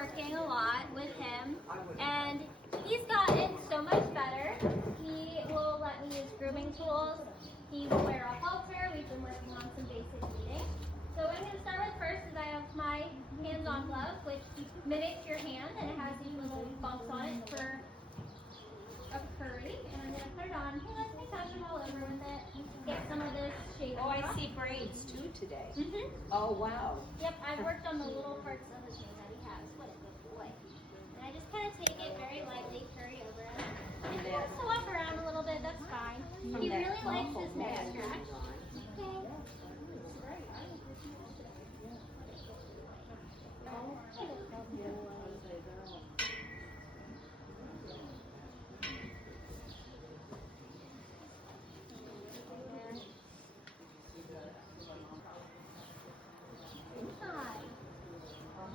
working a lot with him, and he's gotten so much better. He will let me use grooming tools. He will wear a halter. We've been working on some basic leading. So what I'm going to start with first is I have my hands-on glove, which mimics your hand, and it has these little bumps on it for a curry. And I'm going to put it on. He lets me touch him all over with it. Get some of this shape. Oh, I see braids too today. Mm-hmm. Oh, wow. Yep, I've worked on the little parts of his mane that he has. What a good boy. And I just kind of take it very lightly, curry over him. And if he wants to walk around a little bit, that's fine. He really likes his neck stretch. Okay.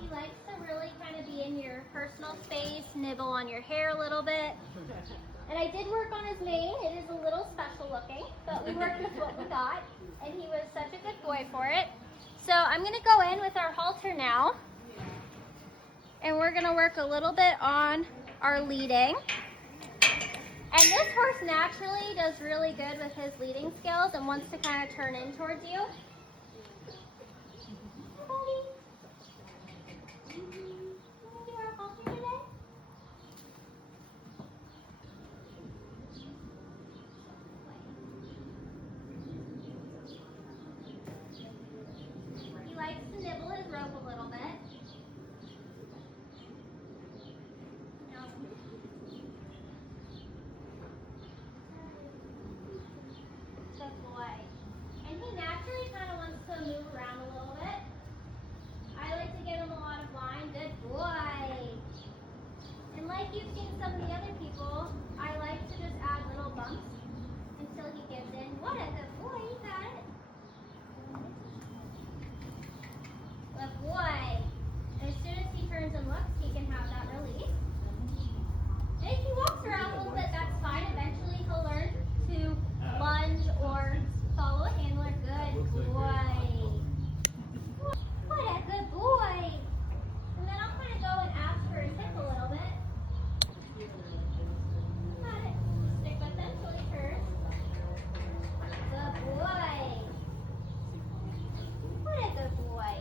He likes to really kind of be in your personal space, nibble on your hair a little bit. And I did work on his mane. It is a little special looking, but we worked with what we got, and he was such a good boy for it. So I'm going to go in with our halter now, and we're going to work a little bit on our leading. And this horse naturally does really good with his leading skills and wants to kind of turn in towards you. He likes to nibble his rope a little bit. Good boy. And he naturally kind of wants to move around a little bit. I like to give him a lot of line. Good boy. And like you've seen some of the other people, I like to just add little bumps until he gives in. What a good boy. You got it. Good boy. And as soon as he turns and looks, he can have that release. And if he walks around a little bit, that's fine. Eventually he'll learn to lunge or follow a handler. Good boy. What a good boy. And then I'll kind of go and ask for his hip a little bit. Got it. Stick with him till he turns. Good boy. What a good boy.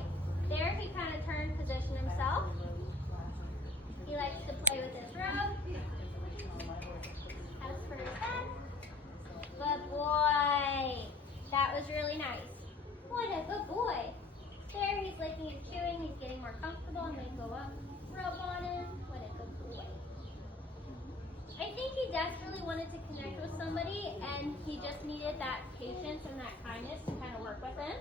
There he kind of turned, position himself. He likes to play with his rope. As for his head. Good boy. That was really nice. What a good boy. There he's licking and chewing. He's getting more comfortable. I'm going to go up, rub on him. What a good boy. I think he desperately wanted to connect with somebody, and he just needed that patience and that kindness to kind of work with him.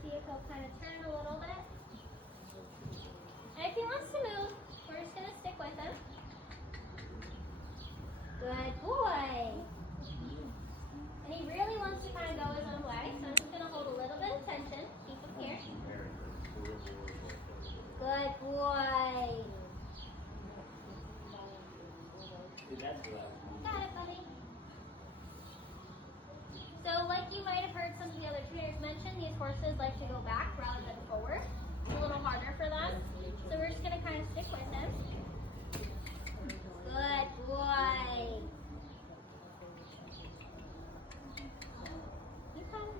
See if he'll kind of turn a little bit. And if he wants to move, we're just going to stick with him. Good boy. And he really wants to kind of go his own way, so I'm just going to hold a little bit of tension. Keep him here. Good boy. Got it, buddy. So like you might have heard some of the other trainers mention, these horses like to go back rather than forward. It's a little harder for them. So we're just going to kind of stick with him. Good boy. You come.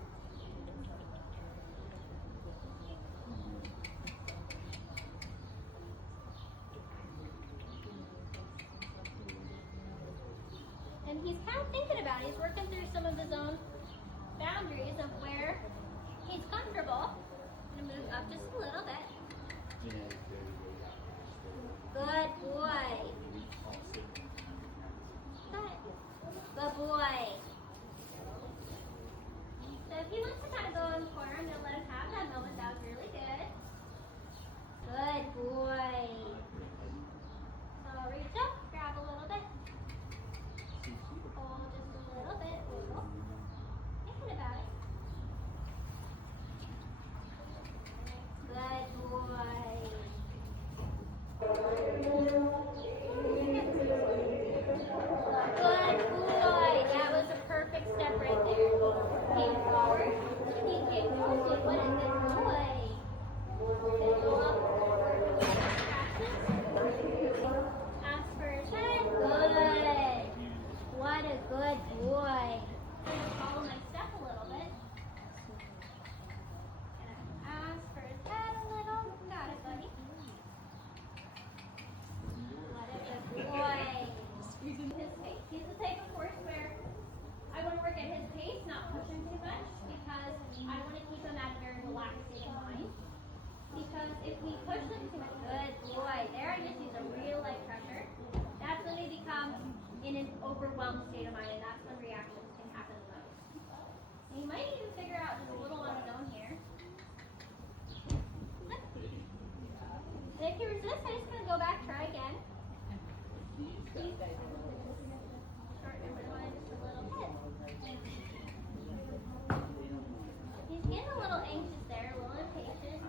And he's kind of thinking about it. He's working through some of his own boundaries of where he's comfortable. I'm going to move up just a little bit. Good boy. Good boy. So if he wants to kind of go in the corner, I'm going to let him have that moment. That was really good. Good boy. So reach up, grab a little bit. Hold just a little bit. Wiggle. Thinking about it. Good boy. Good boy. That was a perfect step right there. Came forward. He came forward. if we push them too much, good boy. There, I just use a real light pressure. That's when they become in an overwhelmed state of mind, and that's when reactions can happen the most. And you might even figure out just a little on his own here. And if he resists, I'm just going to go back, try again. Short number one, just a little bit. He's getting a little anxious there, a little impatient.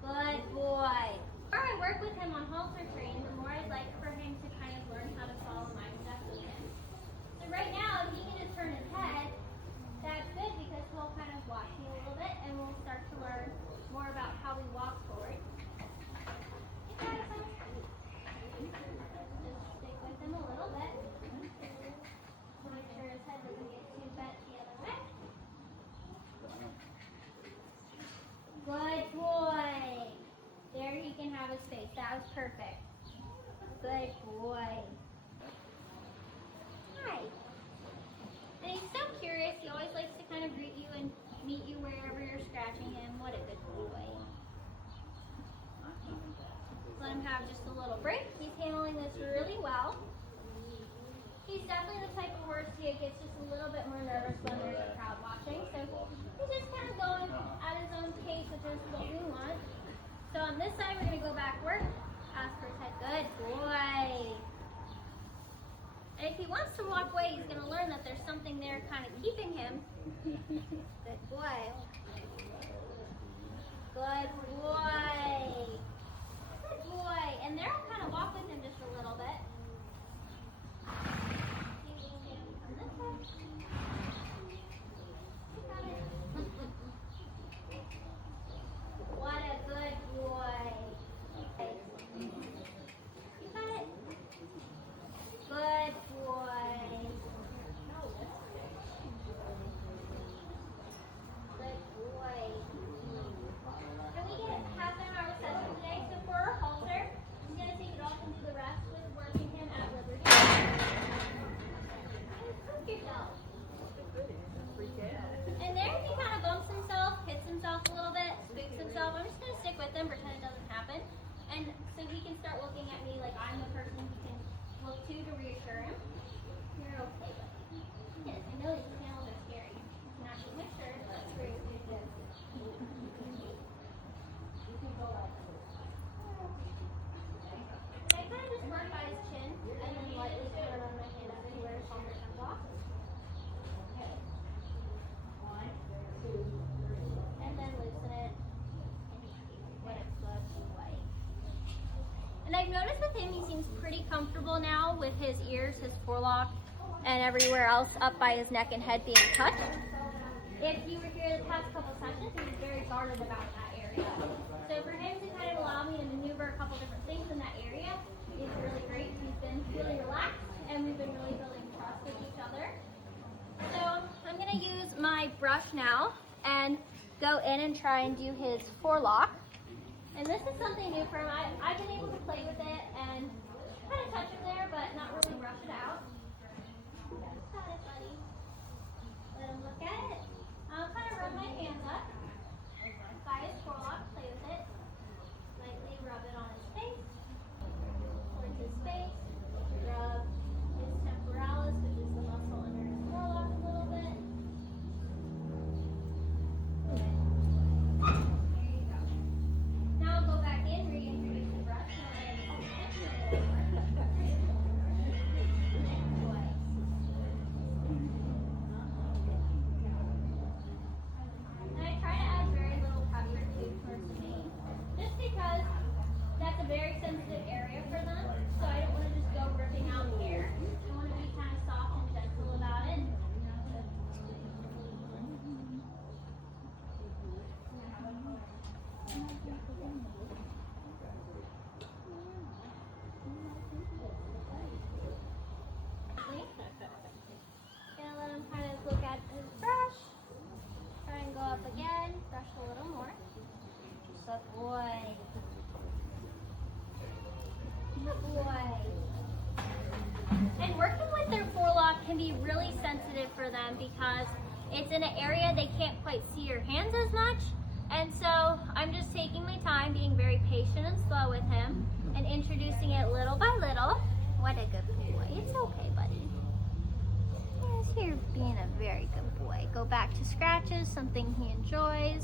Good boy. The more I work with him on halter training, the more I'd like for him to kind of learn how to follow my steps with him. So right now, if he can just turn his head, that's good because he'll kind of watch me a little bit and we'll start to learn more about how we walk forward. You got it, son. Just stick with him a little bit. Make sure his head doesn't get too bent the other way. Good boy. There he can have his face. That was perfect. Good boy. Hi. And he's so curious. He always likes to kind of greet you and meet you wherever you're scratching him. What a good boy. Let him have just a little break. He's handling this really well. He's definitely the type of horse who gets just a little bit more nervous when there's a crowd watching. So he's just kind of going at his own pace, which is what we want. So on this side, we're going to go backward. Ask for his head. Good boy. And if he wants to walk away, he's going to learn that there's something there kind of keeping him. Good boy. Good boy. Good boy. And there I'll kind of walk with him just a little bit. What a good boy. You got it. Good boy. Good boy. Can we get half an hour session today? So for our halter, I'm going to take it off and do the rest with working him at liberty. Cook yourself. And there he kind of bumps himself, hits himself a little bit, spooks himself. I'm just going to stick with him, pretend it doesn't happen. And so he can start looking at me like I'm the person he can look to reassure him. You're okay with it. Yes, I know these panels are scary. And I should make sure that's true. I kind of just work by his chin and then lightly put it on my hand up to where his shoulder comes off. Okay. 1, 2, 3. And then loosen it. What a good boy. And I've noticed with him, he seems pretty comfortable now with his ears, his forelock, and everywhere else up by his neck and head being touched. If you were here the past couple sessions, he was very guarded about that area. So for him to kind of allow me to maneuver a couple different things in that area is really great. He's been really relaxed, and we've been really building trust with each other. So I'm going to use my brush now and go in and try and do his forelock. And this is something new for him. I've been able to play with it and kind of touch him there, but not really brush it out. Got it, buddy. Let him look at it. I'll kind of rub my hands up by his forelock, play with it. Lightly rub it on his face, towards his face. Rub his temporalis, which is the muscle under his forelock, a little bit. Good. There you go. Now I'll go back in, reintroduce the brush. And I try to add very little pressure to towards the mane, just because that's a very sensitive area for them. So I don't want to just go ripping out hair. I want to be kind of soft and gentle about it. Gonna let him kind of look at his brush. Try and go up again. Brush a little more. Good boy. Good boy. And working with their forelock can be really sensitive for them because it's in an area they can't quite see your hands as much. And so I'm just taking my time, being very patient and slow with him and introducing it little by little. What a good boy. It's okay, buddy. Yes, you're being a very good boy. Go back to scratches, something he enjoys.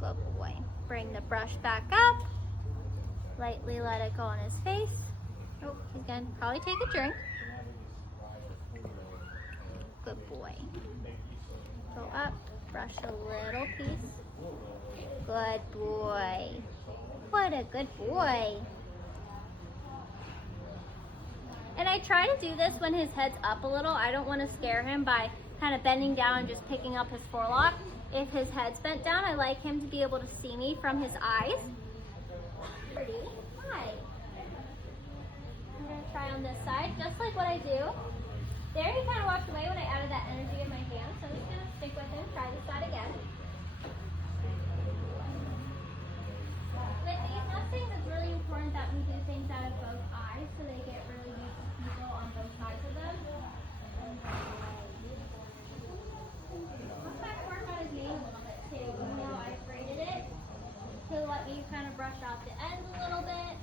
Good boy. Bring the brush back up. Lightly let it go on his face. Oh, he's gonna probably take a drink. Good boy. Go up, brush a little piece. Good boy. What a good boy. And I try to do this when his head's up a little. I don't want to scare him by kind of bending down and just picking up his forelock. If his head's bent down, I like him to be able to see me from his eyes. Pretty. Hi. I'm going to try on this side, just like what I do. There, he kind of walked away when I added that energy in my hand, so I'm just going to stick with him, try this side again. With these Mustangs, it's really important that we do things out of both eyes so they get really used to people on both sides of them. Let's back work on his mane a little bit too. You know, I braided it. He'll let me kind of brush out the ends a little bit.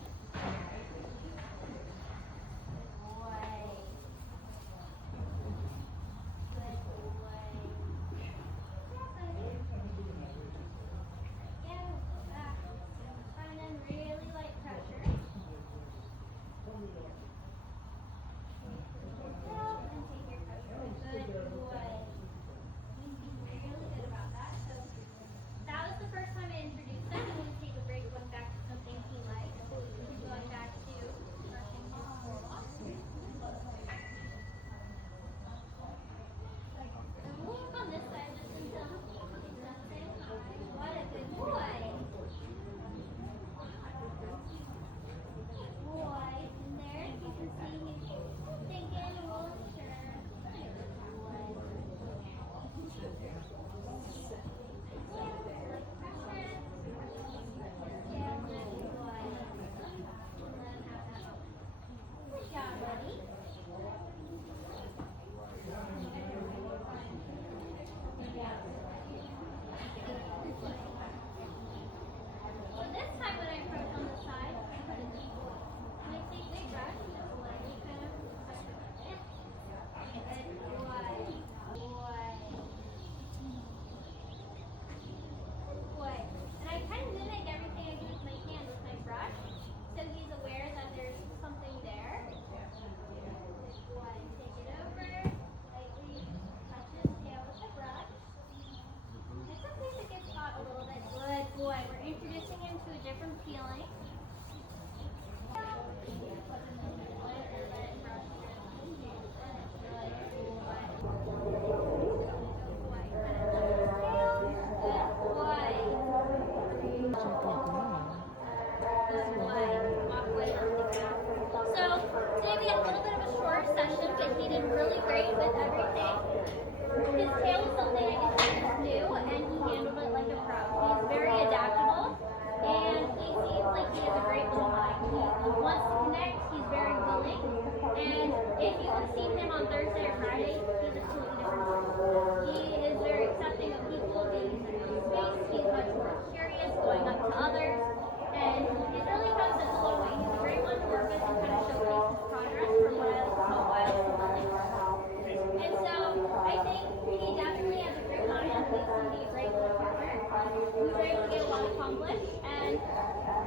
We were able to get a lot accomplished, and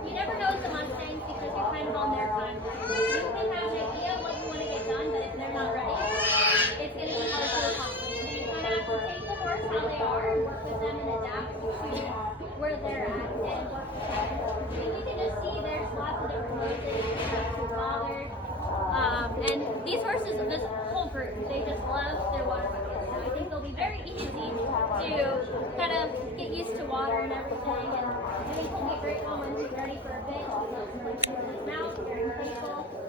you never know with the Mustangs because you're kind of on their time. You can have an idea of what you want to get done, but if they're not ready, it's going to be hard to accomplish. So you kind of have to take the horse how they are and work with them and adapt to where they're at and work with them. And you can just see there's lots of different ways they get too bothered. And these horses, this whole group, they just love their water buckets. So I think they'll be very easy to kind of get used to water and everything. And I think he'll be a great one when he's ready for a bit. He'll put his mouth, very playful.